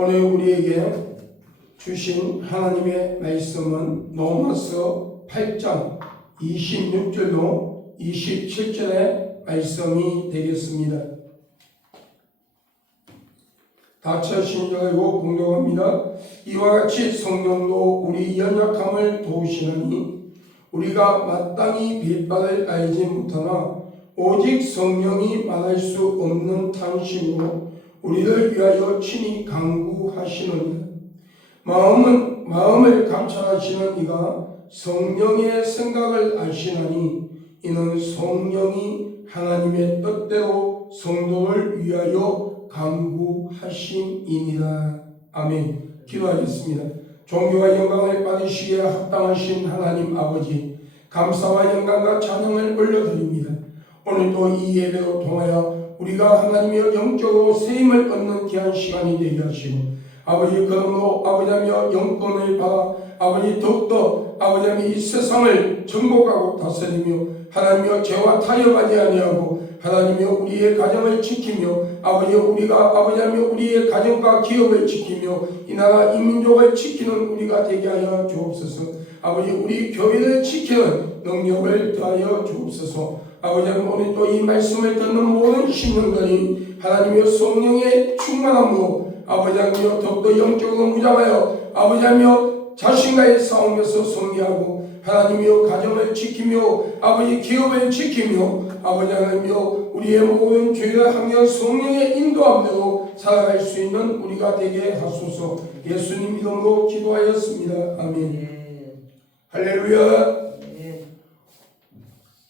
오늘 우리에게 주신 하나님의 말씀은 로마서 8장 26절로 27절의 말씀이 되겠습니다. 다 찾으신 자 알고 공경합니다. 이와 같이 성령도 우리 연약함을 도우시나니 우리가 마땅히 빌바를 알지 못하나 오직 성령이 말할 수 없는 탄식으로 우리를 위하여 친히 간구하시느니라. 마음을 감찰하시는 이가 성령의 생각을 아시나니 이는 성령이 하나님의 뜻대로 성도를 위하여 간구하심이니라. 아멘. 기도하겠습니다. 존귀와 영광을 받으시기에 합당하신 하나님 아버지, 감사와 영광과 찬양을 올려드립니다. 오늘도 이 예배로 통하여 우리가 하나님의 영적으로 세임을 얻는 귀한 시간이 되게 하시고, 아버지 그러므로 아버지며 영권을 받아 아버지 더욱더 아버지며 이 세상을 정복하고 다스리며 하나님여 죄와 타협하지 아니하고 하나님여 우리의 가정을 지키며 우리가 아버지며 우리의 가정과 기업을 지키며 이 나라 이 민족을 지키는 우리가 되게 하여 주옵소서. 아버지 우리 교회를 지키는 능력을 더하여 주옵소서. 아버지 오늘 또 이 말씀을 듣는 모든 신령들이 하나님의 성령의 충만함으로 아버지며 더욱더 영적으로 무장하여 아버지며 자신과의 싸움에서 승리하고 하나님이여 가정을 지키며 아버지 기업을 지키며 아버지 하나님이여 우리의 모든 죄를 항상 성령의 인도함대로 살아갈 수 있는 우리가 되게 하소서. 예수님 이름으로 기도하였습니다. 아멘. 할렐루야.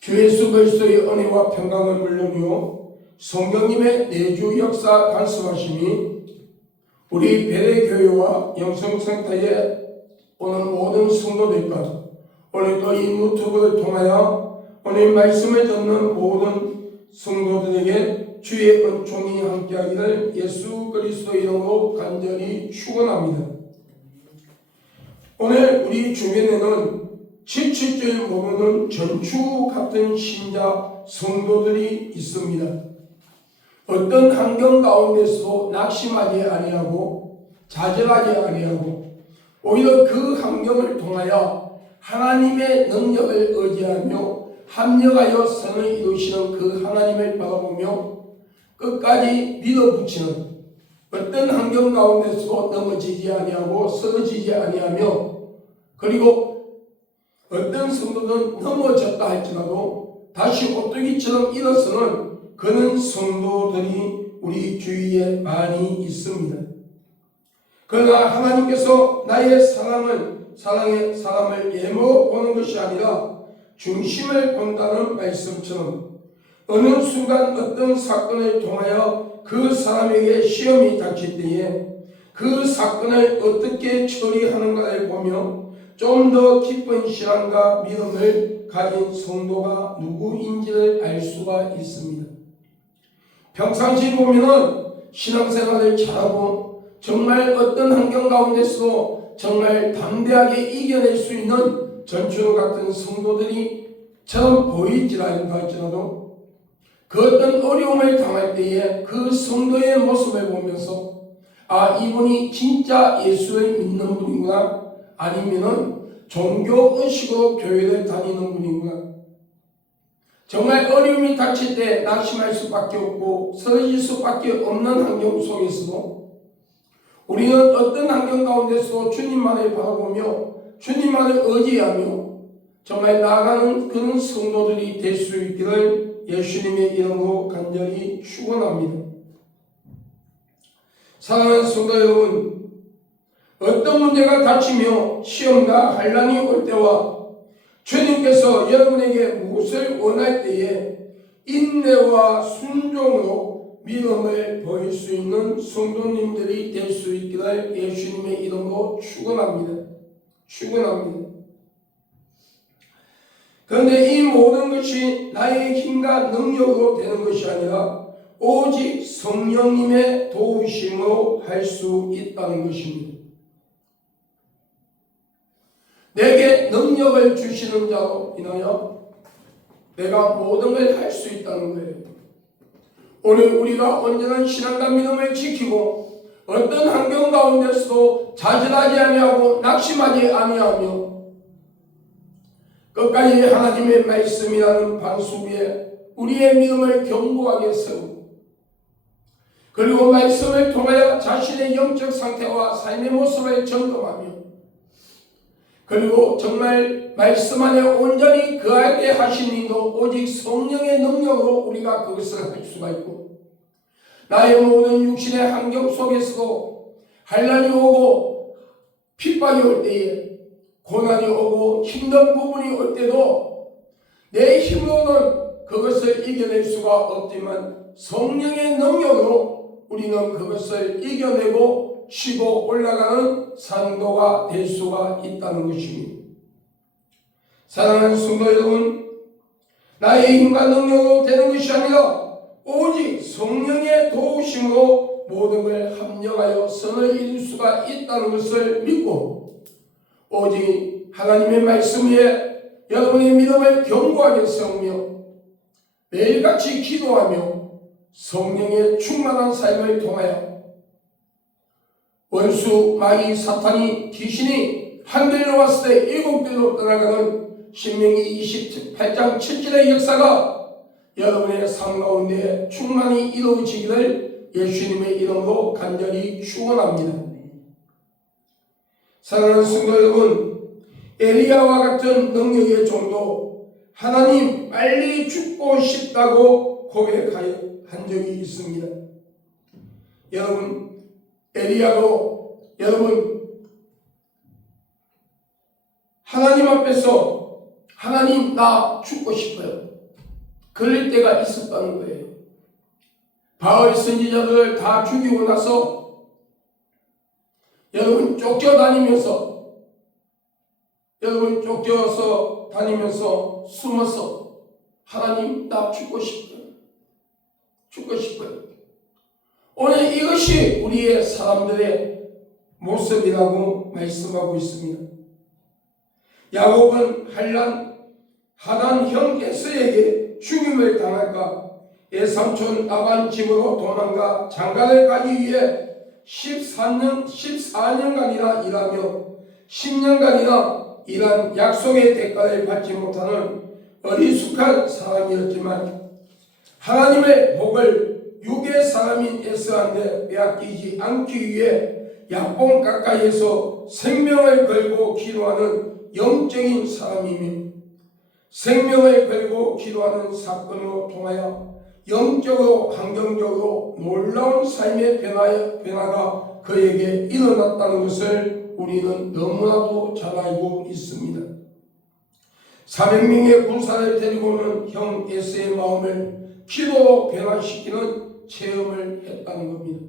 주 예수 그리스도의 은혜와 평강을 물론이요 성령님의 내주 역사 간섭하심이 우리 베레교회와 영성센터에 오는 모든 성도들과 오늘도 이 유튜브를 통하여 오늘 말씀을 듣는 모든 성도들에게 주의 은총이 함께하기를 예수 그리스도 이름으로 간절히 축원합니다. 오늘 우리 주변에는 지칠 줄 모르는 전추 같은 신자 성도들이 있습니다. 어떤 환경 가운데서도 낙심하지 아니하고 좌절하지 아니하고 오히려 그 환경을 통하여 하나님의 능력을 의지하며 합력하여 선을 이루시는 그 하나님을 바라보며 끝까지 밀어붙이는 어떤 환경 가운데서도 넘어지지 아니하고 쓰러지지 아니하며 그리고 어떤 성도는 넘어졌다 할지라도 다시 오뚜기처럼 일어서는 그런 성도들이 우리 주위에 많이 있습니다. 그러나 하나님께서 나의 사람을 예모 보는 것이 아니라 중심을 본다는 말씀처럼 어느 순간 어떤 사건을 통하여 그 사람에게 시험이 닥칠 때에 그 사건을 어떻게 처리하는가를 보며 좀 더 깊은 신앙과 믿음을 가진 성도가 누구인지를 알 수가 있습니다. 평상시 보면은 신앙생활을 잘하고 정말 어떤 환경 가운데서도 정말 담대하게 이겨낼 수 있는 전추 같은 성도들이 처럼 보일지라 할지라도 그 어떤 어려움을 당할 때에 그 성도의 모습을 보면서 이분이 진짜 예수를 믿는 분이구나 아니면은 종교의식으로 교회를 다니는 분이구나. 정말 어려움이 닥칠 때 낙심할 수밖에 없고 쓰러질 수밖에 없는 환경 속에서도 우리는 어떤 환경 가운데서도 주님만을 바라보며 주님만을 의지하며 정말 나아가는 그런 성도들이 될 수 있기를 예수님의 이름으로 간절히 축원합니다. 사랑하는 성도 여러분, 어떤 문제가 닥치며 시험과 환난이 올 때와 주님께서 여러분에게 무엇을 원할 때에 인내와 순종으로 믿음을 보일 수 있는 성도님들이 될 수 있기를 예수님의 이름으로 축원합니다. 그런데 이 모든 것이 나의 힘과 능력으로 되는 것이 아니라 오직 성령님의 도우심으로 할 수 있다는 것입니다. 내게 능력을 주시는 자로 인하여 내가 모든 걸 할 수 있다는 거예요. 오늘 우리가 온전한 신앙과 믿음을 지키고 어떤 환경 가운데서도 좌절하지 아니하고 낙심하지 아니하며 끝까지 하나님의 말씀이라는 반수 위에 우리의 믿음을 견고하게 세우고 그리고 말씀을 통하여 자신의 영적 상태와 삶의 모습을 점검하며 그리고 정말 말씀 안에 온전히 거하게 하신 이도 오직 성령의 능력으로 우리가 그것을 할 수가 있고 나의 모든 육신의 환경 속에서도 환난이 오고 핍박이 올 때에 고난이 오고 힘든 부분이 올 때도 내 힘으로는 그것을 이겨낼 수가 없지만 성령의 능력으로 우리는 그것을 이겨내고 치고 올라가는 산도가 될 수가 있다는 것입니다. 사랑하는 성도 여러분, 나의 힘과 능력으로 되는 것이 아니라 오직 성령의 도우심으로 모든 걸 합력하여 선을 이룰 수가 있다는 것을 믿고 오직 하나님의 말씀 위에 여러분의 믿음을 견고하게 세우며 매일같이 기도하며 성령의 충만한 삶을 통하여 원수, 마귀, 사탄이, 귀신이 한 길로 왔을 때 일곱 길로 떠나가는 신명기 28장 7절의 역사가 여러분의 삶 가운데 충만히 이루어지기를 예수님의 이름으로 간절히 축원합니다. 사랑하는 성도 여러분, 엘리야와 같은 능력의 종도 하나님 빨리 죽고 싶다고 고백한 적이 있습니다. 여러분, 엘리야도 하나님 앞에서 하나님 나 죽고 싶어요. 그럴 때가 있었다는 거예요. 바알 선지자들을 다 죽이고 나서 여러분 쫓겨서 다니면서 숨어서 하나님 나 죽고 싶어요. 오늘 이것이 우리의 사람들의 모습이라고 말씀하고 있습니다. 야곱은 하단 형 에서에게 죽임을 당할까 외삼촌 라반 집으로 도망가 장가를 가기 위해 14년간이나 일하며 10년간이나 일한 약속의 대가를 받지 못하는 어리숙한 사람이었지만 하나님의 복을 육의 사람인 에서한테 빼앗기지 않기 위해 약봉 가까이에서 생명을 걸고 기도하는 영적인 사람이며 생명을 걸고 기도하는 사건으로 통하여 영적으로 환경적으로 놀라운 삶의 변화가 그에게 일어났다는 것을 우리는 너무나도 잘 알고 있습니다. 400명의 군사를 데리고 오는 형 에서의 마음을 기도로 변화시키는 체험을 했다는 겁니다.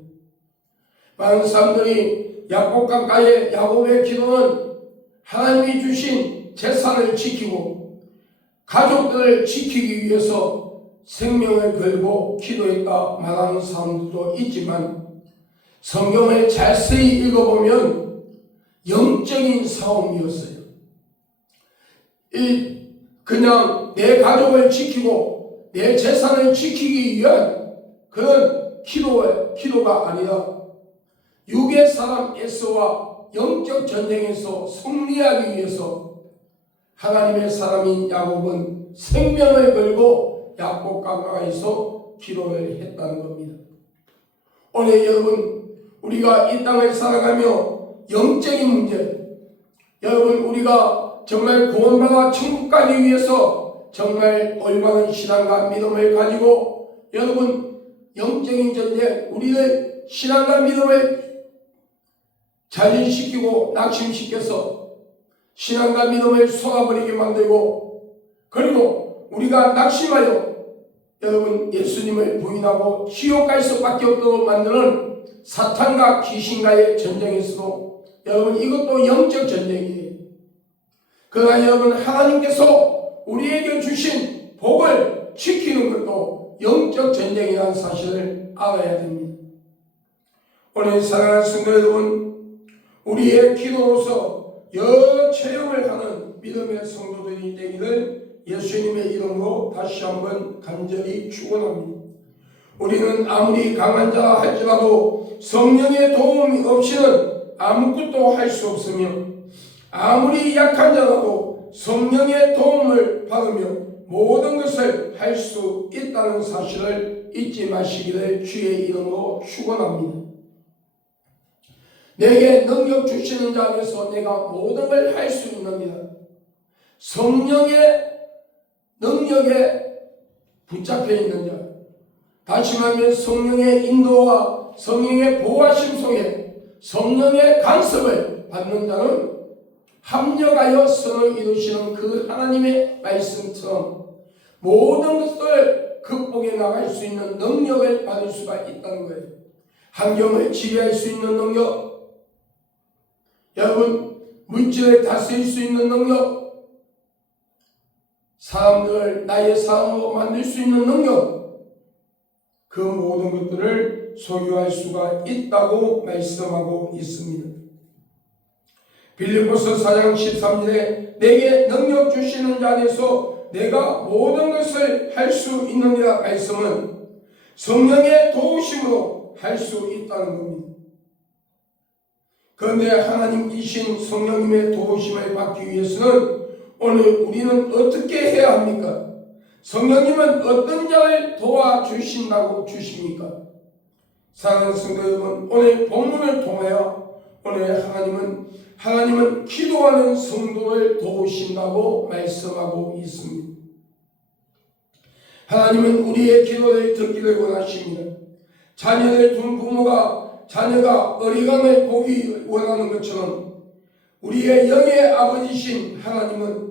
많은 사람들이 야곱 강가의 야곱의 기도는 하나님이 주신 재산을 지키고 가족들을 지키기 위해서 생명을 걸고 기도했다 말하는 사람들도 있지만 성경을 자세히 읽어보면 영적인 싸움이었어요. 그냥 내 가족을 지키고 내 재산을 지키기 위한 그런 기도가 아니라 육의 사람 에서와 영적 전쟁에서 승리하기 위해서 하나님의 사람인 야곱은 생명을 걸고 야곱 강가에서 기도를 했다는 겁니다. 오늘 여러분, 우리가 이 땅을 살아가며 영적인 문제, 여러분 우리가 정말 구원받아 천국 가기 위해서 정말 올바른 신앙과 믿음을 가지고 여러분 영적인 전쟁, 우리의 신앙과 믿음을 자진시키고 낙심시켜서 신앙과 믿음을 속아버리게 만들고 그리고 우리가 낙심하여 여러분 예수님을 부인하고 지옥 갈 수밖에 없도록 만드는 사탄과 귀신과의 전쟁에서도 여러분 이것도 영적 전쟁이에요. 그러나 여러분 하나님께서 우리에게 주신 복을 지키는 것도 영적 전쟁이라는 사실을 알아야 됩니다. 오늘 사랑하는 성도 여러분, 우리의 기도로서 여러 체험을 하는 믿음의 성도들이 되기를 예수님의 이름으로 다시 한번 간절히 축원합니다. 우리는 아무리 강한 자 할지라도 성령의 도움이 없이는 아무것도 할 수 없으며, 아무리 약한 자라도 성령의 도움을 받으며 모든 것을 할 수 있다는 사실을 잊지 마시기를 주의 이름으로 축원합니다. 내게 능력 주시는 자 안에서 내가 모든 걸 할 수 있느니라. 성령의 능력에 붙잡혀 있는 자, 다시 말하면 성령의 인도와 성령의 보호하심 속에 성령의 간섭을 받는 자는 합력하여 선을 이루시는 그 하나님의 말씀처럼 모든 것을 극복해 나갈 수 있는 능력을 받을 수가 있다는 거예요. 환경을 지배할 수 있는 능력, 여러분 물질을 다스릴 수 있는 능력, 사람들을 나의 사람으로 만들 수 있는 능력, 그 모든 것들을 소유할 수가 있다고 말씀하고 있습니다. 빌립보서 4장 13절에 내게 능력 주시는 자 안에서 내가 모든 것을 할 수 있느니라 말씀은 성령의 도우심으로 할 수 있다는 겁니다. 그런데 하나님이신 성령님의 도우심을 받기 위해서는 오늘 우리는 어떻게 해야 합니까? 성령님은 어떤 자를 도와주신다고 주십니까? 사랑하는 성도 여러분, 오늘 본문을 통하여 오늘 하나님은 기도하는 성도를 도우신다고 말씀하고 있습니다. 하나님은 우리의 기도를 듣기를 원하십니다. 자녀를 둔 부모가 자녀가 어리광을 보기 원하는 것처럼 우리의 영의 아버지신 하나님은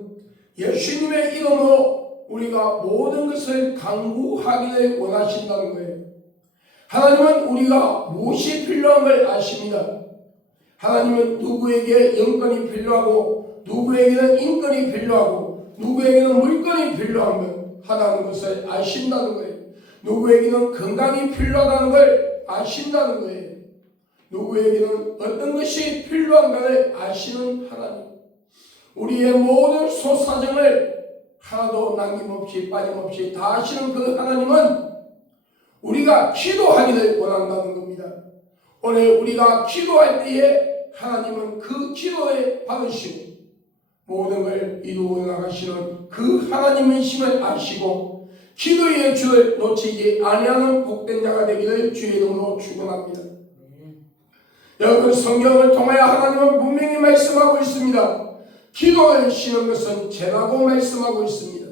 예수님의 이름으로 우리가 모든 것을 강구하기를 원하신다는 거예요. 하나님은 우리가 무엇이 필요한 걸 아십니다. 하나님은 누구에게 영권이 필요하고 누구에게는 인권이 필요하고 누구에게는 물건이 필요하다는 것을 아신다는 거예요. 누구에게는 건강이 필요하다는 걸 아신다는 거예요. 누구에게는 어떤 것이 필요한가를 아시는 하나님, 우리의 모든 소사정을 하나도 남김없이 빠짐없이 다 아시는 그 하나님은 우리가 기도하기를 원한다는 겁니다. 오늘 우리가 기도할 때에 하나님은 그 기도에 받으시고 모든 걸 이루어 나가시는 그 하나님이심을 아시고 기도의 줄을 놓치지 아니하는 복된 자가 되기를 주의 이름으로 축원합니다. 여러분, 성경을 통하여 하나님은 분명히 말씀하고 있습니다. 기도를 쉬는 것은 죄라고 말씀하고 있습니다.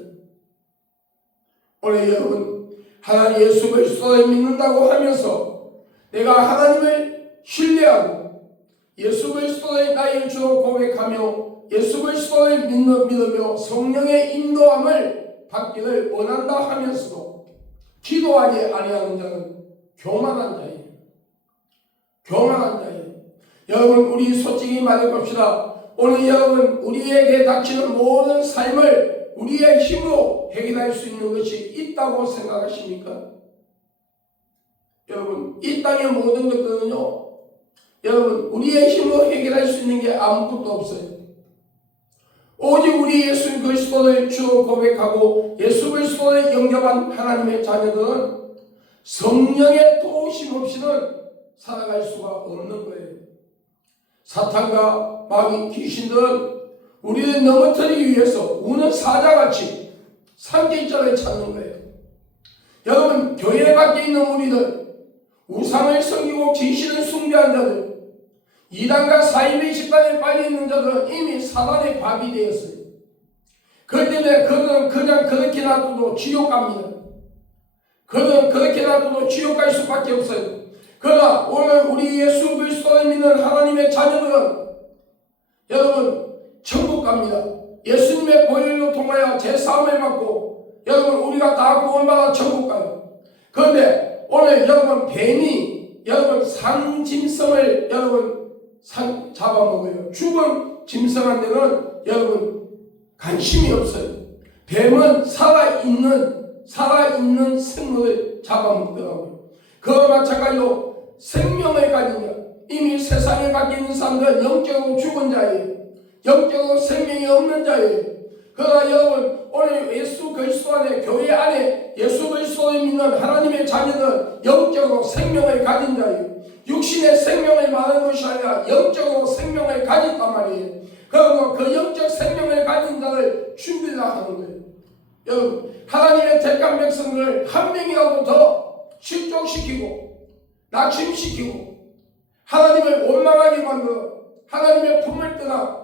오늘 여러분, 하나님 예수 그리스도를 믿는다고 하면서 내가 하나님을 신뢰하고 예수 그리스도를 나의 주로 고백하며 예수 그리스도를 믿으며 성령의 인도함을 받기를 원한다 하면서도 기도하지 아니하는 자는 교만한 자예요. 교만한 자예요. 여러분, 우리 솔직히 말해봅시다. 오늘 여러분, 우리에게 닥치는 모든 삶을 우리의 힘으로 해결할 수 있는 것이 있다고 생각하십니까? 여러분, 이 땅의 모든 것들은요, 여러분, 우리의 힘으로 해결할 수 있는 게 아무것도 없어요. 오직 우리 예수 그리스도를 주로 고백하고 예수 그리스도를 영접한 하나님의 자녀들은 성령의 도우심 없이는 살아갈 수가 없는 거예요. 사탄과 마귀 귀신들은 우리를 넘어뜨리기 위해서 우는 사자같이 상징자를 찾는 거예요. 여러분, 교회 밖에 있는 우리들, 우상을 섬기고 귀신을 숭배한 자들, 이단과 사이비 집단에 빠져있는 자들은 이미 사단의 밥이 되었어요. 그렇기 때문에 그들은 그냥 그렇게 놔둬도 지옥 갑니다. 그들은 그렇게 놔둬도 지옥 갈 수밖에 없어요. 그러나 오늘 우리 예수 그리스도를 믿는 하나님의 자녀들은 여러분 천국 갑니다. 예수님의 보혈로 통하여 제사함을 받고 여러분 우리가 다 구원받아 천국 가요. 그런데 오늘 여러분 뱀이 여러분 상짐승을 여러분 잡아먹어요. 죽은 짐승한테는 여러분 관심이 없어요. 뱀은 살아있는 생물을 잡아먹더라고요. 그와 마찬가지로 생명을 가진 자, 이미 세상에 밖에 있는 사람들은 영적으로 죽은 자예요. 영적으로 생명이 없는 자예요. 그러나 여러분, 오늘 예수 그리스도 안에, 교회 안에 예수 그리스도를 믿는 하나님의 자녀는 영적으로 생명을 가진 자예요. 육신의 생명을 말하는 것이 아니라 영적으로 생명을 가졌단 말이에요. 그리고 그 영적 생명을 가진 자를 준비를 하는 거예요. 여러분, 하나님의 택한 백성을 한 명이라도 더 실족시키고 낙심시키고 하나님을 원망하게 만들어 하나님의 품을 떠나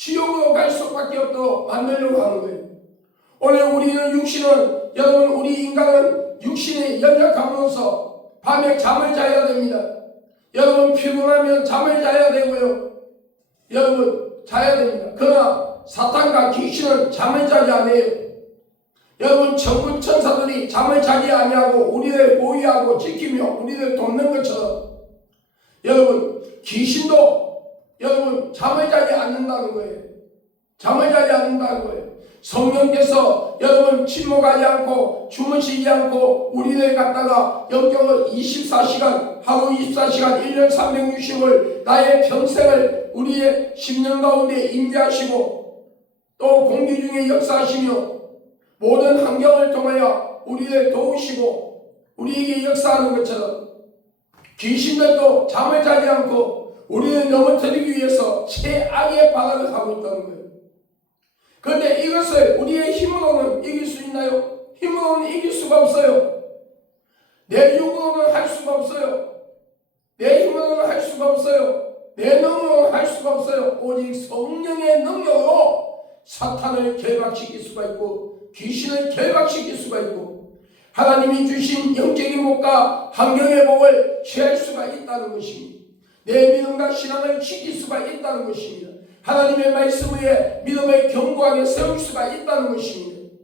지옥으로 갈 수밖에 없도록 만들려고 하는 거예요. 오늘 우리는 육신은, 여러분, 우리 인간은 육신에 연약함으로써 밤에 잠을 자야 됩니다. 여러분, 피곤하면 잠을 자야 되고요. 여러분, 자야 됩니다. 그러나 사탄과 귀신은 잠을 자지 않아요. 여러분, 천군 천사들이 잠을 자지 아니하고 우리를 보호하고 지키며 우리를 돕는 것처럼 여러분, 귀신도 여러분 잠을 자지 않는다는 거예요. 잠을 자지 않는다는 거예요. 성령께서 여러분 침묵하지 않고 주무시지 않고 우리를 갖다가 영적으로 24시간, 하루 24시간, 1년 360을 나의 평생을 우리의 10년 가운데 임재하시고 또 공기 중에 역사하시며 모든 환경을 통하여 우리를 도우시고 우리에게 역사하는 것처럼 귀신들도 잠을 자지 않고 우리를 넘어뜨리기 위해서 최악의 발악을 하고 있다는 거예요. 그런데 이것을 우리의 힘으로는 이길 수 있나요? 힘으로는 이길 수가 없어요. 내 육으로는 할 수가 없어요. 내 힘으로는 할 수가 없어요. 내 능력으로는 할 수가 없어요. 오직 성령의 능력으로 사탄을 결박시킬 수가 있고 귀신을 결박시킬 수가 있고 하나님이 주신 영적인 복과 환경의 복을 취할 수가 있다는 것입니다. 내 믿음과 신앙을 지킬 수가 있다는 것입니다. 하나님의 말씀 위에 믿음을 견고하게 세울 수가 있다는 것입니다.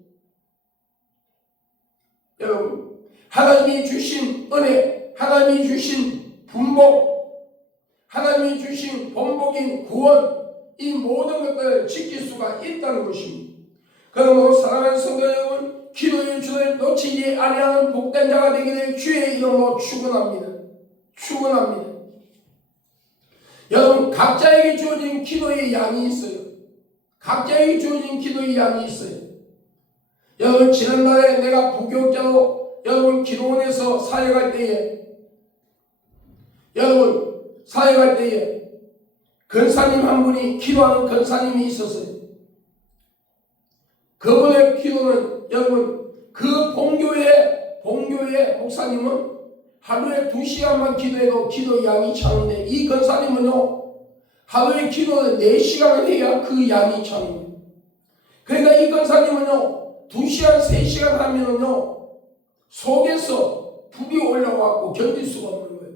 여러분, 하나님이 주신 은혜, 하나님이 주신 분복, 하나님이 주신 본복인 구원, 이 모든 것들을 지킬 수가 있다는 것입니다. 그러므로 사랑하는 성도 여러분, 기도의 주를 놓치지 아니하는 복된 자가 되기를 주의 이름으로 축원합니다. 축원합니다. 여러분, 각자에게 주어진 기도의 양이 있어요. 각자에게 주어진 기도의 양이 있어요. 여러분, 지난날에 내가 부교육자로 여러분 기도원에서 사역할 때에 여러분 사역할 때에 권사님 한 분이 기도하는 권사님이 있었어요. 그분의 기도는 여러분 그 본교의 목사님은 하루에 2시간만 기도해도 기도 양이 차는데 이 권사님은요 하루에 기도를 4시간을 해야 그 양이 차는. 그러니까 이 권사님은요 2시간 3시간 하면은요 속에서 불이 올라와갖고 견딜 수가 없는 거예요.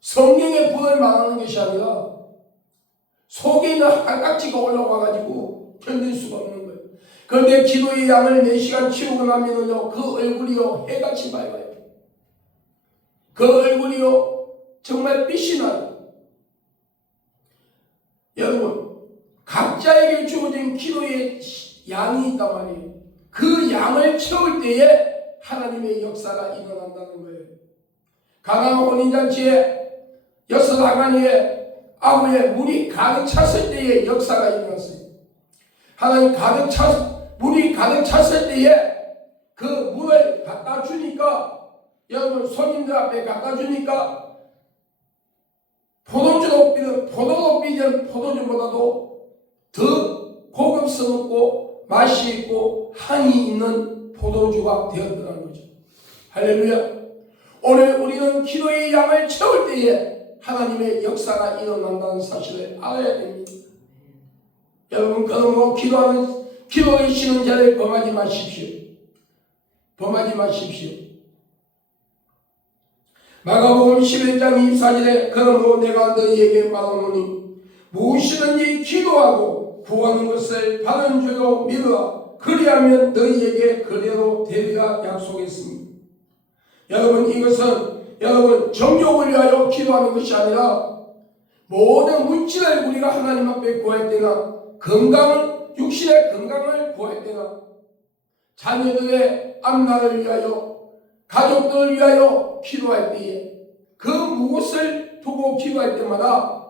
성령의 불을 말하는 것이 아니라 속에 있는 한깍지가 올라와가지고 견딜 수가 없는 거예요. 그런데 기도의 양을 4시간 치우고 나면은요 그 얼굴이요 해같이 밝아요. 그 얼굴이요 정말 빛이 나요. 여러분, 각자에게 주어진 기도의 양이 있단 말이에요. 그 양을 채울 때에 하나님의 역사가 일어난다는 거예요. 가나 혼인잔치에 6아가니의 아부에 물이 가득 찼을 때에 역사가 일어났어요. 하나님 물이 가득 찼을 때에 그 물을 갖다 주니까 여러분 손님들 앞에 갖다 주니까 포도주로 빚은 포도주보다도 더 고급스럽고 맛이 있고 향이 있는 포도주가 되었더라는 거죠. 할렐루야. 오늘 우리는 기도의 양을 채울 때에 하나님의 역사가 일어난다는 사실을 알아야 됩니다. 여러분, 그러므로 기도를 쉬는 자를 범하지 마십시오. 범하지 마십시오. 마가복음 11장 24절에 그러므로 내가 너희에게 말하노니 무엇이든지 기도하고 구하는 것을 받은 줄로 믿으라. 그리하면 너희에게 그대로 되리라 약속했습니다. 여러분, 이것은 여러분 정욕을 위하여 기도하는 것이 아니라 모든 물질을 우리가 하나님 앞에 구할 때나 육신의 건강을 구할 때나 자녀들의 앞날을 위하여 가족들을 위하여 기도할 때에 그 무엇을 두고 기도할 때마다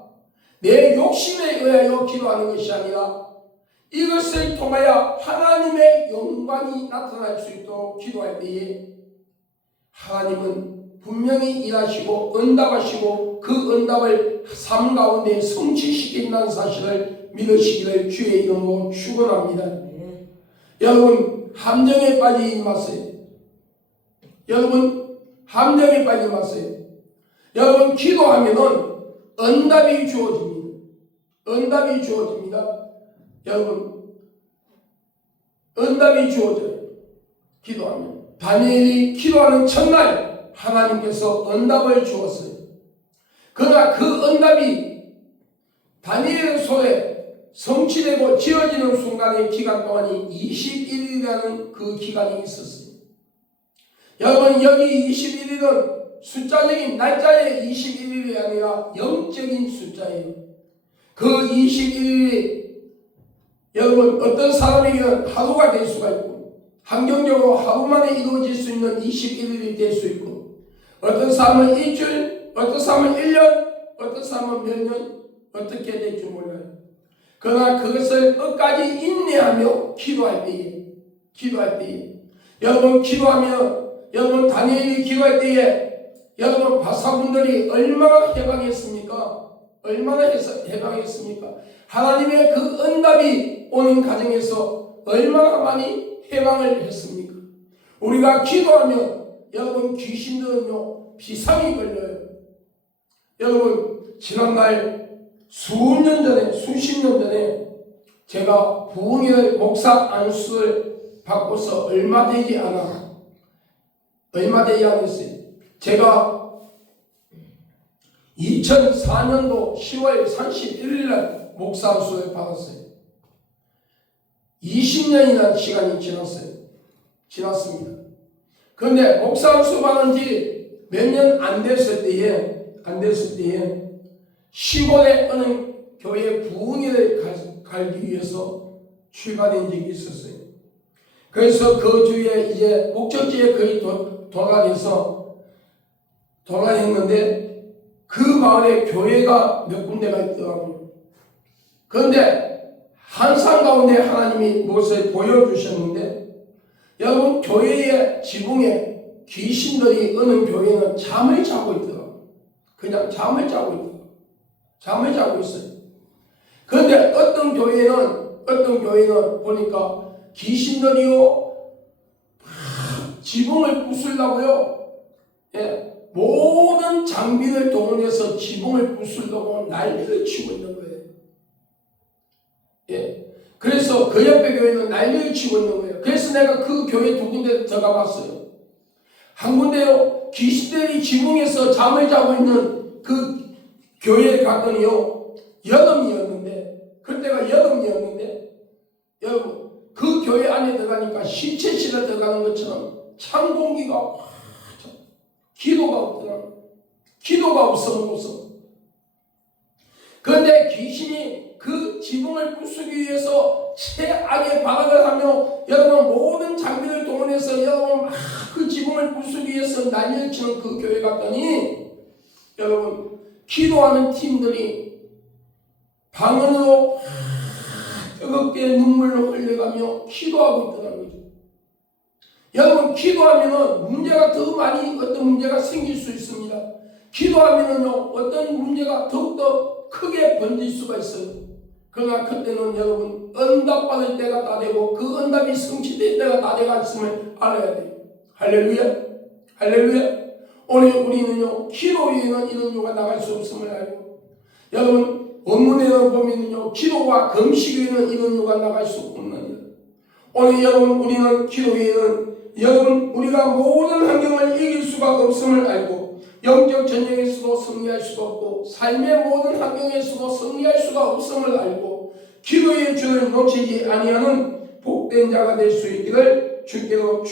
내 욕심에 의하여 기도하는 것이 아니라 이것을 통하여 하나님의 영광이 나타날 수 있도록 기도할 때에 하나님은 분명히 일하시고 응답하시고 그 응답을 삶 가운데 성취시킨다는 사실을 믿으시기를 주의 이름으로 축원합니다. 여러분 함정에 빠지지 마세요. 여러분 함정에 빠지지 마세요. 여러분 기도하면은 응답이 주어집니다. 응답이 주어집니다. 여러분 응답이 주어져요. 기도하면 다니엘이 기도하는 첫날 하나님께서 응답을 주었어요. 그러나 그 응답이 다니엘의 손에 성취되고 지어지는 순간의 기간 동안이 21일이라는 그 기간이 있었어요. 여러분 여기 21일은 숫자적인 날짜의 21일이 아니라 영적인 숫자예요. 그 21일이 여러분 어떤 사람에게는 하루가 될 수가 있고 환경적으로 하루 만에 이루어질 수 있는 21일이 될 수 있고 어떤 사람은 일주일, 어떤 사람은 1년, 어떤 사람은 몇 년 어떻게 될지 몰라요. 그러나 그것을 끝까지 인내하며 기도할 때에 여러분 기도하며 여러분 다니엘이 기도할 때에 여러분 바사분들이 얼마나 해방했습니까? 얼마나 해방했습니까? 하나님의 그 응답이 오는 과정에서 얼마나 많이 해방을 했습니까? 우리가 기도하면 여러분 귀신들은요 비상이 걸려요. 여러분 지난날 수십 년 전에 제가 부흥회 목사 안수를 받고서 얼마 되지 않았어요. 제가 2004년도 10월 31일 날 목사 안수를 받았어요. 20년이나 시간이 지났습니다. 그런데 목사 안수 받은 지 몇 년 안 됐을 때에 시골에 어느 교회 부흥회를 가기 위해서 출가된 적이 있었어요. 그래서 그 주에 이제 목적지에 거의 돌아다녔는데 그 마을에 교회가 몇 군데가 있더라고요. 그런데 한산 가운데 하나님이 무엇을 보여주셨는데 여러분 교회의 지붕에 귀신들이 어느 교회는 잠을 자고 있더라고요. 그냥 잠을 자고 있어요. 그런데 어떤 교회는 보니까 귀신들이요 지붕을 부수려고요. 모든 장비를 동원해서 지붕을 부수려고 난리를 치고 있는 거예요. 그래서 그 옆에 교회는 난리를 치고 있는 거예요. 그래서 내가 그 교회 두 군데 들어가 봤어요. 한 군데요 귀신들이 지붕에서 잠을 자고 있는 그 교회에 갔더니요 그때가 여름이었는데 여러분 그 교회 안에 들어가니까 신체실에 들어가는 것처럼 찬 공기가 기도가 없어. 그런데 귀신이 그 지붕을 부수기 위해서 최악의 발악을 하며 여러분 모든 장비를 동원해서 여러분 그 지붕을 부수기 위해서 난리를 치는 그 교회 갔더니 여러분 기도하는 팀들이 방언으로 뜨겁게 눈물로 흘려가며 기도하고 있더라고요. 여러분 기도하면은 문제가 더 많이 어떤 문제가 생길 수 있습니다. 기도하면은요 어떤 문제가 더욱더 크게 번질 수가 있어요. 그러나 그때는 여러분 응답받을 때가 다 되고 그 응답이 성취될 때가 다 되가 있음을 알아야 돼요. 할렐루야. 오늘 우리는요 기도 외에는 이런 이유가 나갈 수 없음을 알고 여러분 원문에는 보면은요 기도와 금식 외에는 이런 이유가 나갈 수 없느니라. 오늘 여러분 우리는 기도 외에는 여러분 우리가 모든 환경을 이길 수가 없음을 알고 영적 전쟁에서도 승리할 수가 없고 삶의 모든 환경에서도 승리할 수가 없음을 알고 기도의 주를 놓치지 아니하는 복된 자가 될 수 있기를 주께로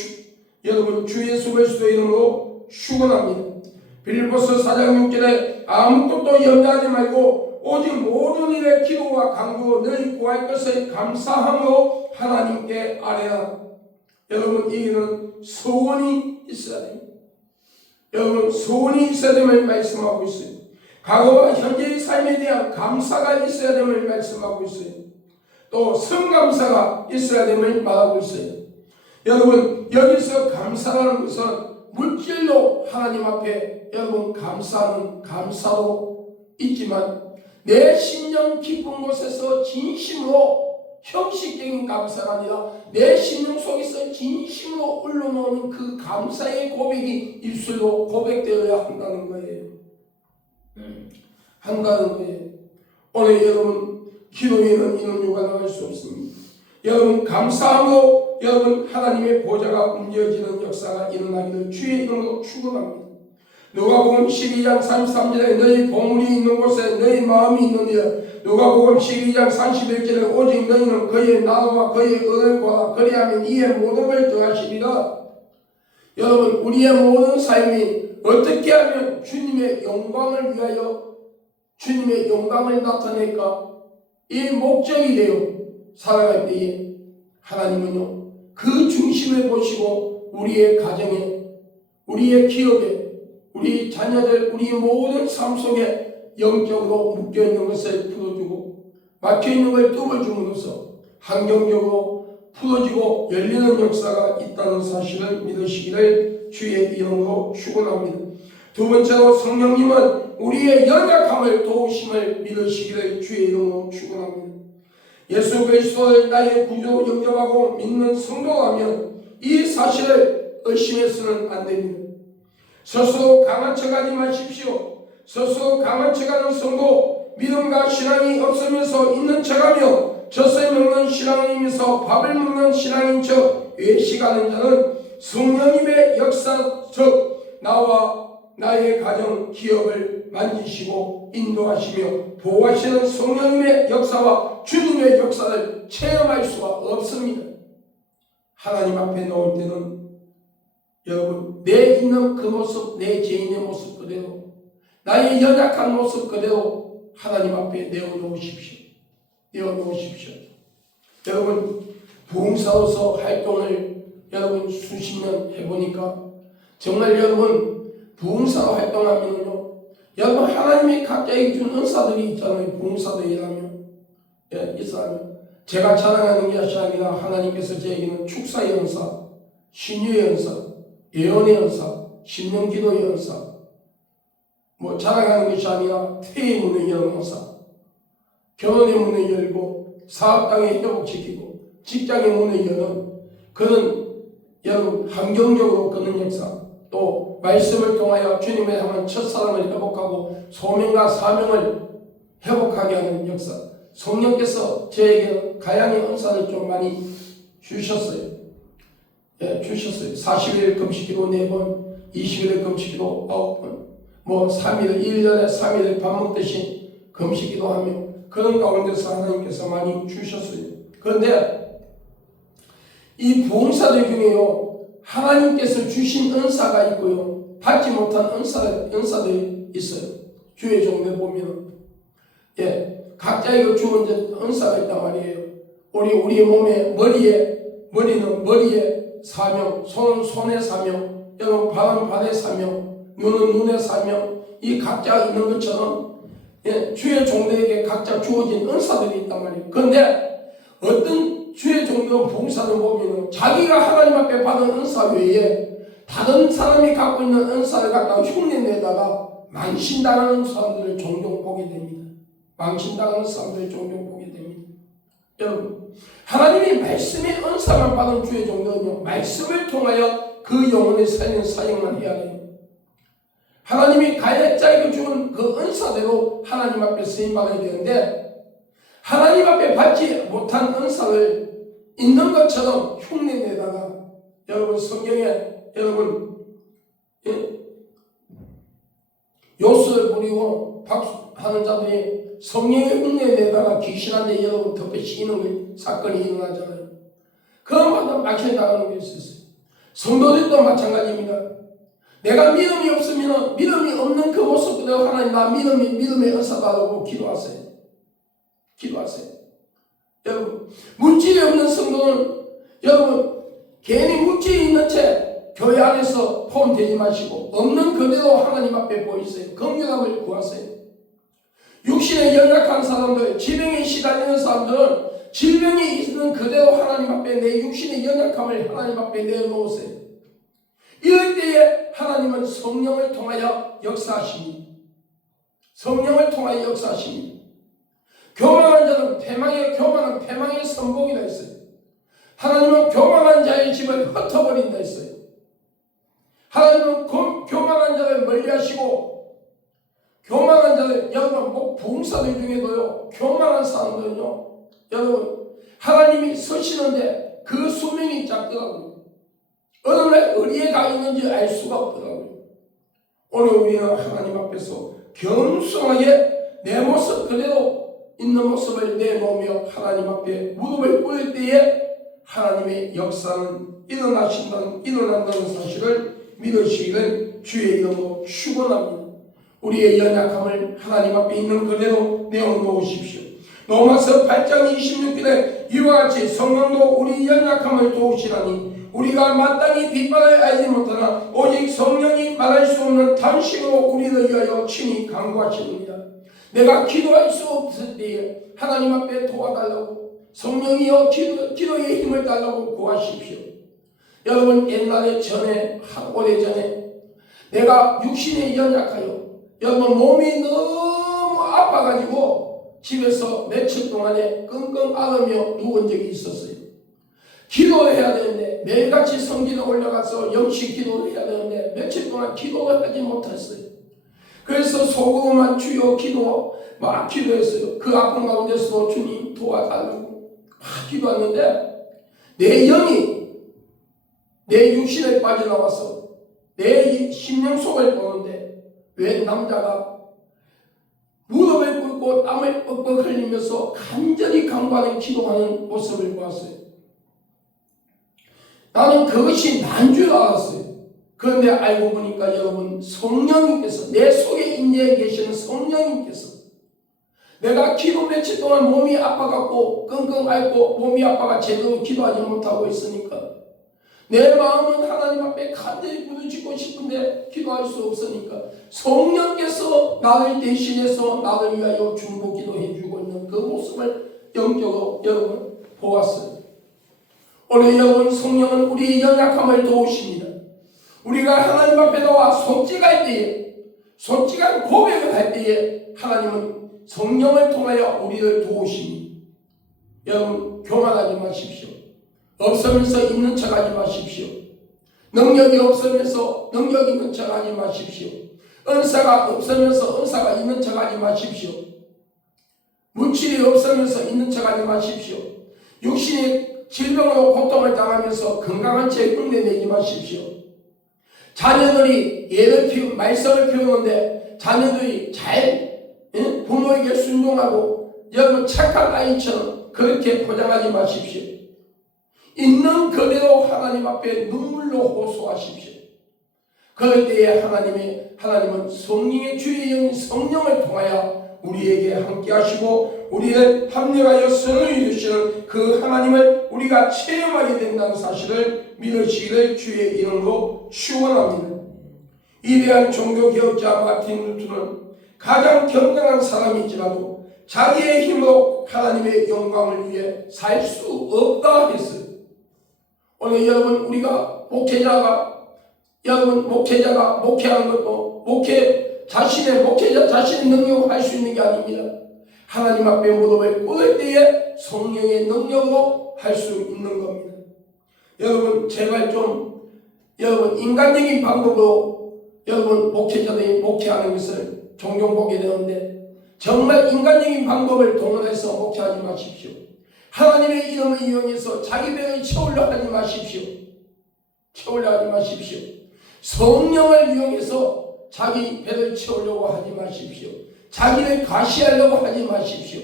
여러분 주 예수 그리스도의 이름으로 축원합니다. 빌립보서 4장 6절에 아무것도 염려하지 말고 오직 모든 일에 기도와 간구 너희 구할 것을 감사함으로 하나님께 아뢰라. 여러분 이게는 소원이 있어야 됩니다. 여러분 소원이 있어야 됨을 말씀하고 있어요. 과거와 현재의 삶에 대한 감사가 있어야 됨을 말씀하고 있어요. 또 성감사가 있어야 됨을 말하고 있어요. 여러분, 여기서 감사라는 것은 물질로 하나님 앞에 여러분 감사는 감사로 있지만 내 심령 깊은 곳에서 진심으로 형식적인 감사가 아니라 내 심령 속에서 진심으로 흘러나오는 그 감사의 고백이 입술로 고백되어야 한다는 거예요. 한다는 거예요. 오늘 여러분 기도에는 이런 이유가 나올 수 없습니다. 여러분 감사함으로 여러분 하나님의 보좌가 움직여지는 역사가 일어나기를 주의 이름으로 축원합니다. 누가복음 12장 33절에 너희 보물이 있는 곳에 너희 마음이 있느니라. 누가복음 12장 31절에 오직 너희는 그의 나라와 그의 의를 구하라. 그리하면 이에 모든 걸 더하시리라. 여러분 우리의 모든 삶이 어떻게 하면 주님의 영광을 위하여 주님의 영광을 나타낼까? 이 목적이 되어 살아갈 때에 하나님은요 그 중심을 보시고 우리의 가정에 우리의 기업에 우리 자녀들 우리 모든 삶 속에 영적으로 묶여있는 것을 풀어주고 막혀있는 걸 뚫어줌으로써 환경적으로 풀어지고 열리는 역사가 있다는 사실을 믿으시기를 주의 이름으로 축원합니다. 두 번째로 성령님은 우리의 연약함을 도우심을 믿으시기를 주의 이름으로 축원합니다. 예수 그리스도를 나의 구주로 영접하고 믿는 성도라면 이 사실을 의심해서는 안 됩니다. 스스로 강한 척하지 마십시오. 스스로 강한 척하는 성도, 믿음과 신앙이 없으면서 있는 척하며 젖을 먹는 신앙이면서 밥을 먹는 신앙인 척 외식하는 자는 성령님의 역사 즉 나와 나의 가정, 기업을 만지시고 인도하시며 보호하시는 성령님의 역사와 주님의 역사를 체험할 수가 없습니다. 하나님 앞에 나올 때는 여러분 내 있는 그 모습, 내 죄인의 모습 그대로 나의 연약한 모습 그대로 하나님 앞에 내어놓으십시오. 내어놓으십시오. 여러분 부흥사로서 활동을 여러분 수십 년 해보니까 정말 여러분 부흥사로 활동하면요 여러분 하나님이 각자에게 준 은사들이 있잖아요. 부흥사들이라면 있어요. 제가 자랑하는 것이 아니라 하나님께서 저에게는 축사의 은사, 신유의 은사, 예언의 은사, 신명기도의 은사 뭐 자랑하는 것이 아니라 태의 문을 여는 은사, 결혼의 문을 열고 사업당에 회복시키고 직장의 문을 여는 그런 여러분 환경적으로 그런 역사 또 말씀을 통하여 주님을 향한 첫사랑을 회복하고 소명과 사명을 회복하게 하는 역사 성령께서 저에게 가양의 은사를 좀 많이 주셨어요. 주셨어요. 40일 금식기도 4번 20일 금식기도 9번 뭐 3일 1년에 3일 밥 먹듯이 금식기도 하며 그런 가운데서 하나님께서 많이 주셨어요. 그런데 이 부흥사들 중에요 하나님께서 주신 은사가 있고요 받지 못한 은사들이 있어요. 주의 종들 보면 각자에게 주은 은사가 있단 말이에요. 우리 몸에 머리는 머리에 사명, 손은 손의 사명, 여러분 발은 발의 사명, 눈은 눈의 사명 이 각자 있는 것처럼 주의 종들에게 각자 주어진 은사들이 있단 말이에요. 그런데 어떤 주의 종들은 봉사를 보면 자기가 하나님 앞에 받은 은사 외에 다른 사람이 갖고 있는 은사를 갖다가 흉내내다가 망신당하는 사람들을 종종 보게 됩니다. 망신당하는 사람들을 종종 보게 됩니다. 여러분 하나님이 말씀의 은사만 받은 주의 종들은요 말씀을 통하여 그 영혼의 살리는 사역만 해야 해요. 하나님이 가해자에게 주는 그 은사대로 하나님 앞에 쓰임받아야 되는데 하나님 앞에 받지 못한 은사를 있는 것처럼 흉내내다가 여러분 성경에 여러분 요술을 부리고 박수하는 자들이 성령의 흉내내다가 귀신한테 여러분 덮에 씌이는 사건이 일어나잖아요. 그것마다 막혀나가는 게 있었어요. 성도들도 마찬가지입니다. 내가 믿음이 없으면 믿음이 없는 그 모습 그대로 하나님 나 믿음의 은사 달라고 기도하세요. 여러분 물질이 없는 성도는 여러분 괜히 물질이 있는 채 교회 안에서 포함되지 마시고 없는 그대로 하나님 앞에 보이세요. 긍휼함을 구하세요. 육신에 연약한 사람들, 지병에 시달리는 사람들은 질병이 있는 그대로 하나님 앞에 내 육신의 연약함을 하나님 앞에 내놓으세요. 이럴 때에 하나님은 성령을 통하여 역사하십니다. 성령을 통하여 역사하십니다. 교만한 자는 교만의 선봉이라 했어요. 하나님은 교만한 자의 집을 흩어버린다 했어요. 하나님은 교만한 자를 멀리하시고, 교만한 자들, 여러분 봉사들 중에도요 교만한 사람들은요, 여러분 하나님이 서시는데 그 수명이 작더라고요. 어느 날 어디에 가 있는지 알 수가 없더라고요. 오늘 우리는 하나님 앞에서 겸손하게 내 모습 그대로 있는 모습을 내놓으며 하나님 앞에 무릎을 꿇을 때에 하나님의 역사는 일어난다는 사실을 믿으시기를 주의 이름으로 축원합니다. 우리의 연약함을 하나님 앞에 있는 그대로 내어놓으십시오. 로마서 8장 26절에 이와 같이 성령도 우리 연약함을 도우시나니 우리가 마땅히 빗발을 알지 못하나 오직 성령이 말할 수 없는 탄식으로 우리를 위하여 친히 간구하시느니라. 내가 기도할 수 없을 때에 하나님 앞에 도와달라고, 성령이여 기도의 힘을 달라고 구하십시오. 여러분, 옛날에 오래전에 내가 육신에 연약하여 여러분 몸이 너무 아파가지고 집에서 며칠 동안에 끙끙 앓으며 누운 적이 있었어요. 기도를 해야 되는데, 매일같이 성전에 올라가서 영시 기도를 해야 되는데 며칠 동안 기도를 하지 못했어요. 그래서 속으로만 주여 기도 막 기도했어요. 그 아픈 가운데서도 주님 도와달라고 막 기도했는데 내 영이 내 육신에 빠져나와서 내 심령 속을 보는데 왜 남자가 무릎을 꿇고 땀을 뻑뻑 흘리면서 간절히 간구하는 기도하는 모습을 보았어요. 나는 그것이 난 줄 알았어요. 그런데 알고 보니까 여러분, 성령님께서, 내 속에 임재해 계시는 성령님께서, 내가 기도 며칠 동안 몸이 아파갖고 끙끙 앓고 몸이 아파가 제대로 기도하지 못하고 있으니까 내 마음은 하나님 앞에 간절히 부르짖고 싶은데 기도할 수 없으니까 성령께서 나를 대신해서 나를 위하여 중보 기도해 주고 있는 그 모습을 영적으로 여러분 보았어요. 오늘 여러분, 성령은 우리의 연약함을 도우십니다. 우리가 하나님 앞에 나와 솔직할 때에, 솔직한 고백을 할 때에 하나님은 성령을 통하여 우리를 도우십니다. 여러분, 교만하지 마십시오. 없으면서 있는 척하지 마십시오. 능력이 없으면서 능력 있는 척하지 마십시오. 은사가 없으면서 은사가 있는 척하지 마십시오. 물질이 없으면서 있는 척하지 마십시오. 육신의 질병으로 고통을 당하면서 건강한 채 흉내내지 마십시오. 자녀들이 말썽을 피우는데 자녀들이 잘 부모에게 순종하고 여러분 착한 아이처럼 그렇게 포장하지 마십시오. 있는 그대로 하나님 앞에 눈물로 호소하십시오. 그럴 때에 하나님은 성령의 주의 영 성령을 통하여 우리에게 함께 하시고 우리를 합력하여 선을 이루시는 그 하나님을 우리가 체험하게 된다는 사실을 믿으시기를 주의 이름으로 축원합니다. 위대한 종교개혁자 마틴 루터는 가장 경건한 사람이지라도 자기의 힘으로 하나님의 영광을 위해 살 수 없다 했어요. 오늘 여러분, 우리가 목회자가 목회하는 것도 목회자 자신의 능력으로 할 수 있는 게 아닙니다. 하나님 앞에 무릎을 꿇을 때에 성령의 능력으로 할 수 있는 겁니다. 여러분, 제발 좀 인간적인 방법으로 목회자들이 목회하는 것을 종종 보게 되는데 정말 인간적인 방법을 동원해서 목회하지 마십시오. 하나님의 이름을 이용해서 자기 배를 채우려 하지 마십시오. 성령을 이용해서 자기 배를 채우려고 하지 마십시오. 자기를 과시하려고 하지 마십시오.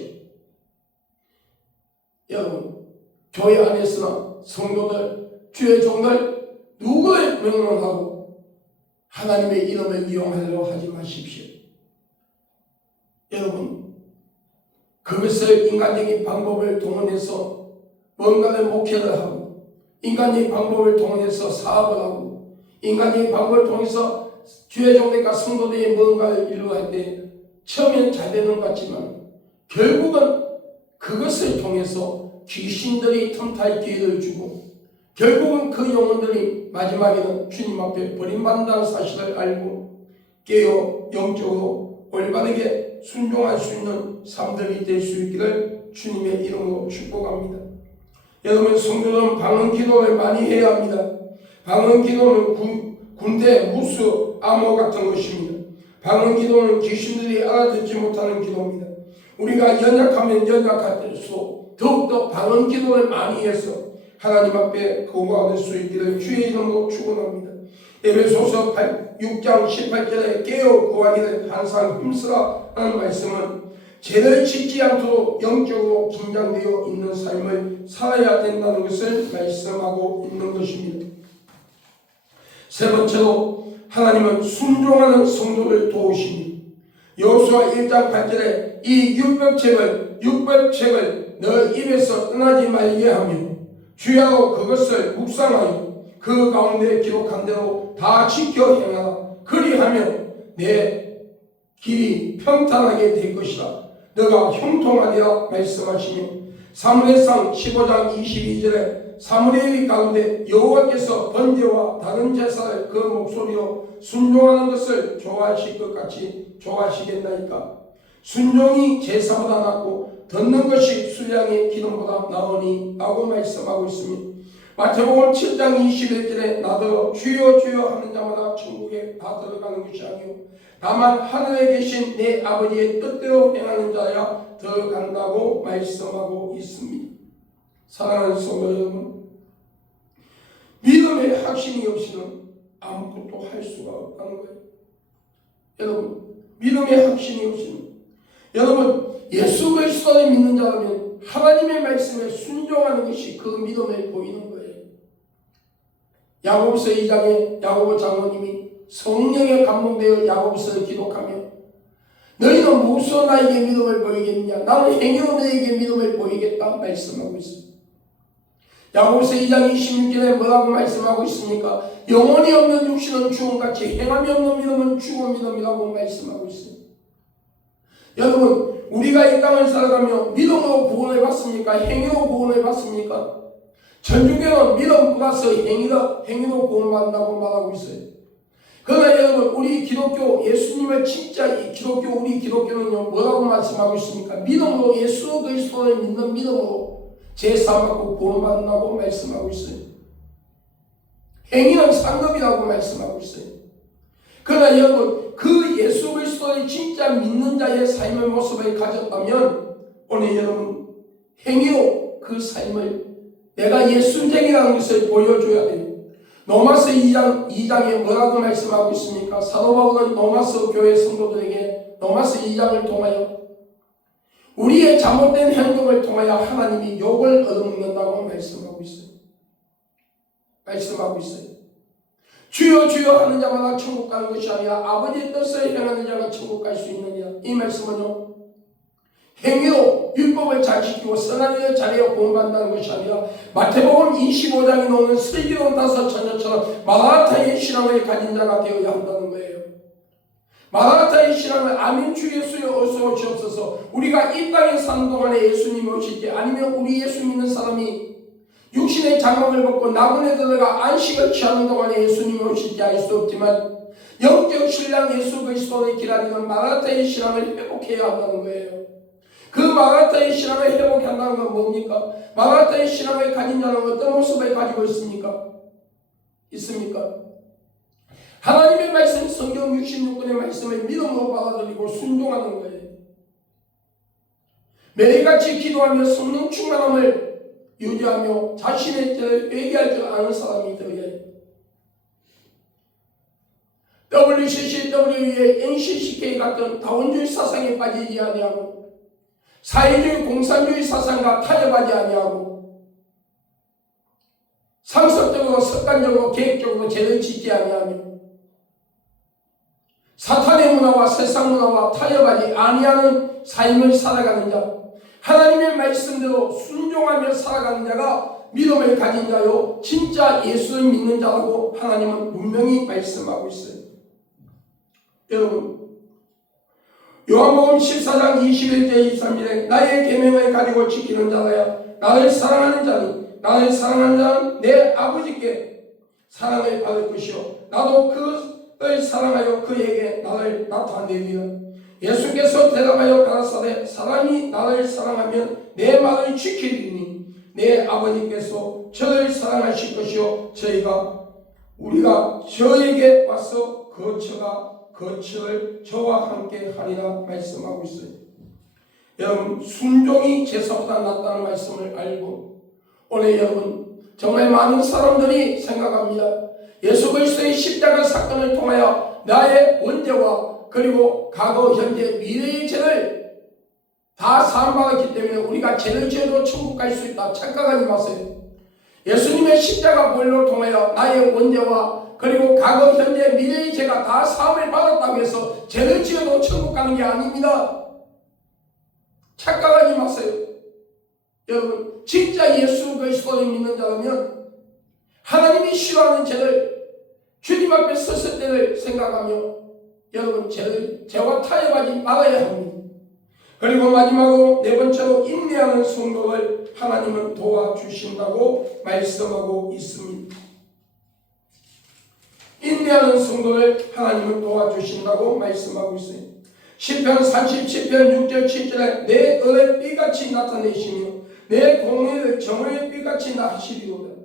여러분, 교회 안에서나 성도들, 주의 종들 누구를 명령하고 하나님의 이름을 이용하려고 하지 마십시오. 여러분, 그것을 인간적인 방법을 동원해서 뭔가를 목회를 하고 인간적인 방법을 통해서 사업을 하고 인간적인 방법을 통해서 주의 종들과 성도들이 뭔가를 이루어할 때 처음에는 잘 되는 것 같지만 결국은 그것을 통해서 귀신들이 틈탈 기회를 주고 결국은 그 영혼들이 마지막에는 주님 앞에 버림받는다는 사실을 알고 깨어 영적으로 올바르게 순종할 수 있는 삶들이 될 수 있기를 주님의 이름으로 축복합니다. 여러분, 성도는 방언 기도를 많이 해야 합니다. 방언 기도는 군대, 무수, 암호 같은 것입니다. 방언 기도는 귀신들이 알아듣지 못하는 기도입니다. 우리가 연약하면 연약할수록 더욱더 방언 기도를 많이 해서 하나님 앞에 거부할 수 있기를 주의 이름으로 축원합니다. 에베소서 6장 18절에 깨어 구하기를 항상 힘쓰라 하는 말씀은 죄를 짓지 않도록 영적으로 긴장되어 있는 삶을 살아야 된다는 것을 말씀하고 있는 것입니다. 세 번째로 하나님은 순종하는 성도를 도우십니다. 여호수아 1장 8절에 이 율법책을 너 입에서 떠나지 말게 하며 주야로 그것을 묵상하여 그 가운데 기록한 대로 다 지켜 행하라. 그리하면 내 길이 평탄하게 될 것이라. 너가 형통하리라 말씀하시며 사무엘상 15장 22절에 사무엘의 가운데 여호와께서 번제와 다른 제사를 그 목소리로 순종하는 것을 좋아하실 것 같이 좋아하시겠나이까. 순종이 제사보다 낫고 듣는 것이 수량의 기름보다 나으니 라고 말씀하고 있습니다. 마태복음 7장 21절에 나더러 주여 주여 하는 자마다 천국에 다 들어가는 것이 아니요 다만 하늘에 계신 내 아버지의 뜻대로 행하는 자야 들어간다고 말씀하고 있습니다. 사랑하는 성도 여러분, 믿음의 확신이 없이는 아무것도 할 수가 없다는 거예요. 여러분, 믿음의 확신이 없이는, 여러분, 예수 그리스도를 믿는 자라면 하나님의 말씀에 순종하는 것이 그 믿음에 보이는 거예요. 야고보서 2장에 야고보 장로님이 성령에 감동되어 야고보서를 기록하며 너희는 무엇으로 나에게 믿음을 보이겠느냐, 나는 행위로 너에게 믿음을 보이겠다 말씀하고 있습니다. 야고보서 2장 26절에 뭐라고 말씀하고 있습니까? 영혼이 없는 육신은 죽음같이 행함이 없는 믿음은 죽은 믿음이라고 말씀하고 있습니다. 여러분, 우리가 이 땅을 살아가며 믿음으로 구원을 받습니까? 행위로 구원을 받습니까? 천주교는 믿음 플러스 행위로 구원받는다고 말하고 있어요. 그러나 여러분, 우리 기독교 예수님을 진짜 우리 기독교는요 뭐라고 말씀하고 있습니까? 믿음으로 예수 그리스도를 믿는 믿음으로 제사받고 구원받는다고 말씀하고 있어요. 행위는 상급이라고 말씀하고 있어요. 그러나 여러분, 그 예수 그리스도를 진짜 믿는 자의 삶의 모습을 가졌다면 오늘 여러분 행위로 그 삶을 내가 예수쟁이라는 것을 보여줘야 돼요. 로마서 2장에 뭐라고 말씀하고 있습니까? 사도 바울은 로마서 교회 성도들에게 로마서 2장을 통하여 우리의 잘못된 행동을 통하여 하나님이 욕을 얻어먹는다고 말씀하고 있어요. 주여 주여 하는 자마다 천국 가는 것이 아니라 아버지의 뜻을 행하는 자가 천국 갈 수 있느니라. 이 말씀은요 행위로 율법을 잘 지키고 선한 일을 잘해야 구원받는다는 것이 아니라 마태복음 25장에 나오는 슬기로운 다섯 처녀처럼 마라나타의 신앙을 가진 자가 되어야 한다는 거예요. 마라나타의 신앙을 아멘 주 예수여 어서 오시옵소서. 우리가 이 땅에 사는 동안에 예수님이 오실지 아니면 우리 예수 믿는 사람이 육신의 장막을 벗고 나군에 들어가 안식을 취하는 동안에 예수님이 오실지 알 수 없지만 영적 신랑 예수 그리스도를 기다리는 마라나타의 신앙을 회복해야 한다는 거예요. 그 마라나타의 신앙을 회복한다는 건 뭡니까? 마라나타의 신앙을 가진 자는 어떤 모습을 가지고 있습니까? 하나님의 말씀, 성경 66권의 말씀을 믿음으로 받아들이고 순종하는 거예요. 매일같이 기도하며 성령 충만함을 유지하며 자신의 죄를 회개할 줄 아는 사람이 되어야 해요. WCCW의 NCCK 같은 다원주의 사상에 빠지지 아니하고 사회주의 공산주의 사상과 타협하지 아니하고 상습적으로 습관적으로 계획적으로 죄를 짓지 아니하며 사탄의 문화와 세상 문화와 타협하지 아니하는 삶을 살아가는 자, 하나님의 말씀대로 순종하며 살아가는 자가 믿음을 가진 자요 진짜 예수를 믿는 자라고 하나님은 분명히 말씀하고 있어요. 여러분, 요한복음 14장 21절 23절에 나의 계명을 가지고 지키는 자라야 나를 사랑하는 자니 나를 사랑하는 자는 내 아버지께 사랑을 받을 것이요 나도 그를 사랑하여 그에게 나를 나타내리라. 예수께서 대답하여 가라사대 사람이 나를 사랑하면 내 말을 지키리니 내 아버지께서 저를 사랑하실 것이요 우리가 저에게 와서 거처를 저와 함께 하리라 말씀하고 있어요. 여러분 순종이 제사보다 낫다는 말씀을 알고 오늘 여러분 정말 많은 사람들이 생각합니다. 예수 그리스도의 십자가 사건을 통하여 나의 원죄와 그리고 과거, 현재, 미래의 죄를 다 사함받았기 때문에 우리가 죄를 지어도 천국 갈 수 있다. 착각하지 마세요. 예수님의 십자가 보혈로 통하여 나의 원죄와 그리고 과거, 현재, 미래의 죄가 다 사함을 받았다고 해서 죄를 지어도 천국 가는 게 아닙니다. 착각하지 마세요. 여러분 진짜 예수 그리스도를 믿는 자라면 하나님이 싫어하는 죄를 주님 앞에 섰을 때를 생각하며 여러분 죄와 타협하지 말아야 합니다. 그리고 마지막으로 네 번째로 인내하는 성도를 하나님은 도와주신다고 말씀하고 있습니다. 인내하는 성도를 하나님은 도와주신다고 말씀하고 있어요. 시편 37편 6절 7절에 내 은을 삐같이 나타내시며 내 공의를 정오의 삐같이 나시리로다.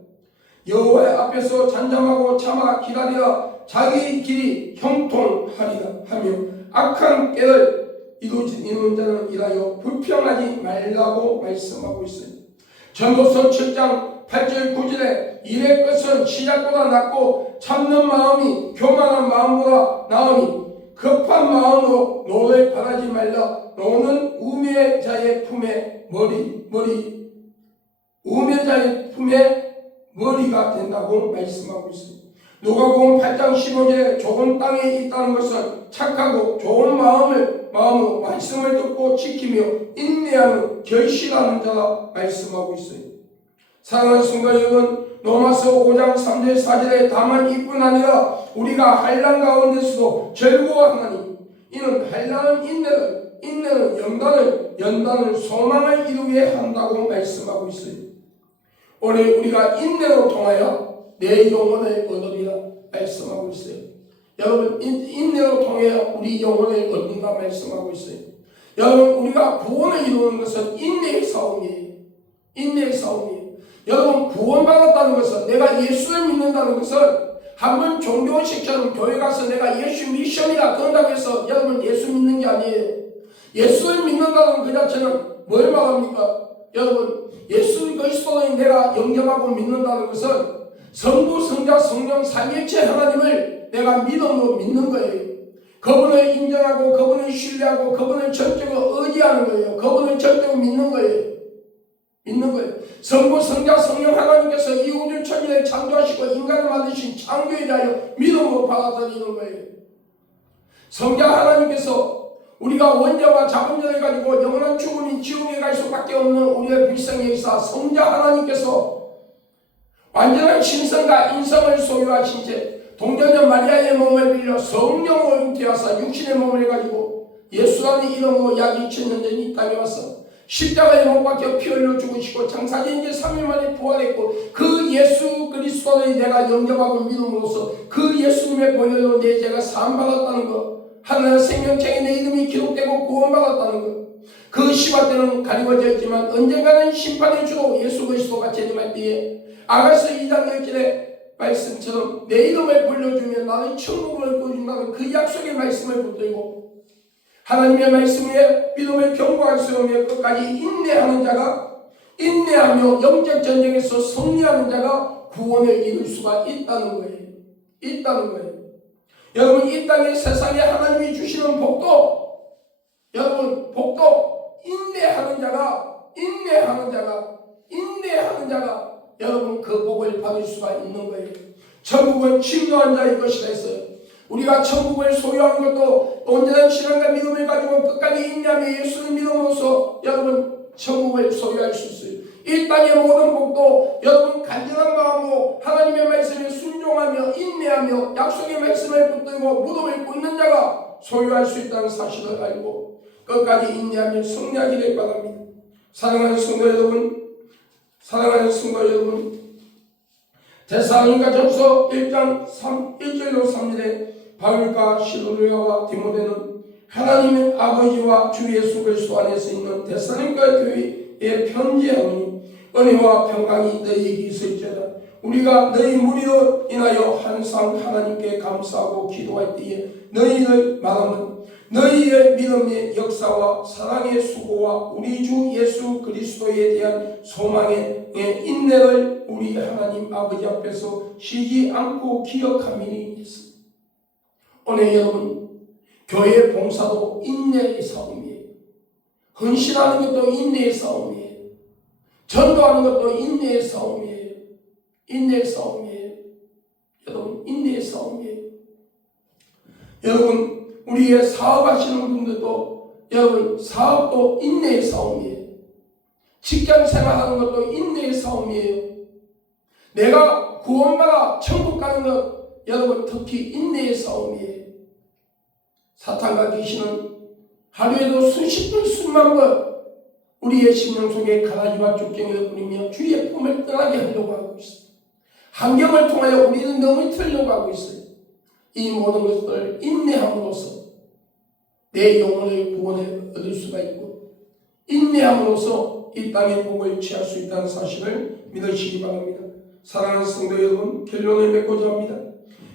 여호와 앞에서 잠잠하고 참아 기다리라. 자기 길이 형통하리라 하며 악한 꾀를 이루는 자는 일하여 불평하지 말라고 말씀하고 있어요. 전도서 7장 8절 9절에 일의 끝은 시작보다 낫고 참는 마음이 교만한 마음보다 나으니 급한 마음으로 노를 바라지 말라. 노는 우매자의 품에 우매자의 품에 머리가 된다고 말씀하고 있습니다. 누가복음 8장 15절에 좋은 땅에 있다는 것은 착하고 좋은 마음으로 말씀을 듣고 지키며 인내하는 결실하는 자라 말씀하고 있어요. 사랑하는 성도 여러분, 로마서 5장 3절 4절에 다만 이뿐 아니라 우리가 환난 가운데서도 즐거워하나니 이는 환난은 인내는 연단을 소망을 이루게 한다고 말씀하고 있어요. 오늘 우리가 인내로 통하여 내 영혼을 얻으리라 말씀하고 있어요. 여러분 인내로 통하여 우리 영혼을 얻는다 말씀하고 있어요. 여러분 우리가 구원을 이루는 것은 인내의 싸움이에요. 인내의 싸움이에요. 여러분 구원받았다는 것은 내가 예수를 믿는다는 것은 한번 종교식처럼 교회 가서 내가 예수 미션이라 그런다고 해서 여러분 예수 믿는 게 아니에요. 예수를 믿는다는 그 자체는 뭘 말합니까? 여러분 예수 그리스도를 내가 영접하고 믿는다는 것은 성부, 성자, 성령 삼위일체 하나님을 내가 믿음으로 믿는 거예요. 그분을 인정하고 그분을 신뢰하고 그분을 전적으로 의지하는 거예요. 그분을 전적으로 믿는 거예요. 성부, 성자, 성령 하나님께서 이 우주 천지를 창조하시고 인간을 만드신 창조자여 믿음으로 받아들이는 거예요. 성자 하나님께서 우리가 원죄와 자본죄를 가지고 영원한 죽음인 지옥에 갈 수밖에 없는 우리의 불쌍의 의사 성자 하나님께서 완전한 신성과 인성을 소유하신 채 동정녀 마리아의 몸을 빌려 성령으로 잉태하사 육신의 몸을 가지고 예수라는 이름으로 약 2000년 전 이 땅에 와서 십자가에 못 박혀 피 흘려 죽으시고 장사된 지 3일 만에 부활했고 그 예수 그리스도를 내가 영접하고 믿음으로써 그 예수님의 보혈로 내 죄가 사함받았다는 것, 하나님 생명책에 내 이름이 기록되고 구원받았다는 것, 그 시바 때는 가리워져 있지만 언젠가는 심판의 주로 예수 그리스도가 재림할 때에 아가서 2장 1절의 말씀처럼 내 이름을 불러주면 나는 천국을 보여준다는 그 약속의 말씀을 붙들고 하나님의 말씀에 믿음을 견고하게 세우며 끝까지 인내하며 영적 전쟁에서 승리하는 자가 구원을 이룰 수가 있다는 거예요. 여러분 이 땅에 세상에 하나님이 주시는 복도 인내하는 자가 여러분 그 복을 받을 수가 있는 거예요. 천국은 침노한 자의 것이라 했어요. 우리가 천국을 소유하는 것도 온전한 신앙과 믿음을 가지고 끝까지 인내하며 예수를 믿음으로써 여러분 천국을 소유할 수 있어요. 이 땅의 모든 복도 여러분 간절한 마음으로 하나님의 말씀에 순종하며 인내하며 약속의 말씀을 붙들고 무덤을 꿇는 자가 소유할 수 있다는 사실을 알고 끝까지 인내하며 승리하기를 바랍니다. 사랑하는 성도 여러분, 사랑하는 성도 여러분, 데살로니가전서 1장 1절로 3절에 바울과 실로니가와 디모데는 하나님의 아버지와 주 예수 그리스도 안에서 있는 데살로니가 교회에 편지하오니 은혜와 평강이 너희에게 있을지어다. 우리가 너희 무리로 인하여 항상 하나님께 감사하고 기도할 때에 너희의 마음은 너희의 믿음의 역사와 사랑의 수고와 우리 주 예수 그리스도에 대한 소망의 인내를 우리 하나님 아버지 앞에서 쉬지 않고 기억함이니 했습니다. 오늘 여러분, 교회 봉사도 인내의 싸움이에요. 헌신하는 것도 인내의 싸움이에요. 전도하는 것도 인내의 싸움이에요. 인내의 싸움이에요. 여러분, 인내의 싸움이에요. 여러분, 우리의 사업하시는 분들도 여러분, 사업도 인내의 싸움이에요. 직장 생활하는 것도 인내의 싸움이에요. 내가 구원받아 천국 가는 것 여러분, 특히 인내의 싸움이에요. 사탄과 귀신은 하루에도 수십 번 수만 번 우리의 심령 속에 가라지와 죽경을 뿌리며 주의 품을 떠나게 하려고 하고 있어요. 환경을 통하여 우리는 넘어뜨리려고 하고 있어요. 이 모든 것을 인내함으로써 내 영혼을 구원해 얻을 수가 있고 인내함으로써 이 땅의 복을 취할 수 있다는 사실을 믿으시기 바랍니다. 사랑하는 성도 여러분, 결론을 맺고자 합니다.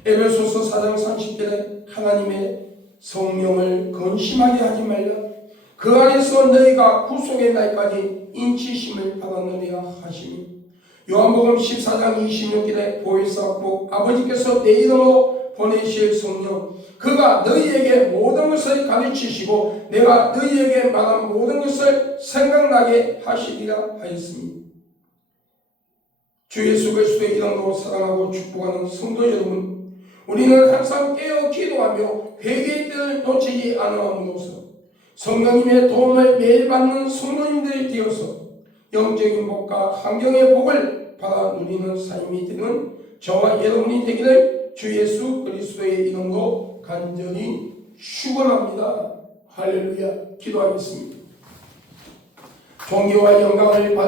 에베소서 4장 30절에 하나님의 성령을 근심하게 하지 말라. 그 안에서 너희가 구속의 날까지 인치심을 받았느니라 하시니, 요한복음 14장 26절에 보혜사 곧 아버지께서 내 이름으로 보내실 성령 그가 너희에게 모든 것을 가르치시고 내가 너희에게 말한 모든 것을 생각나게 하시리라 하였습니다. 주 예수 그리스도의 이름으로 사랑하고 축복하는 성도 여러분, 우리는 항상 깨어 기도하며 회개의 때를 놓치지 않음으로써 성령님의 도움을 매일 받는 성도님들이 되어서 영적인 복과 환경의 복을 받아 누리는 삶이 되는 저와 여러분이 되기를 주 예수 그리스도의 이름으로 간절히 축원합니다. 할렐루야. 기도하겠습니다. 존귀와 영광을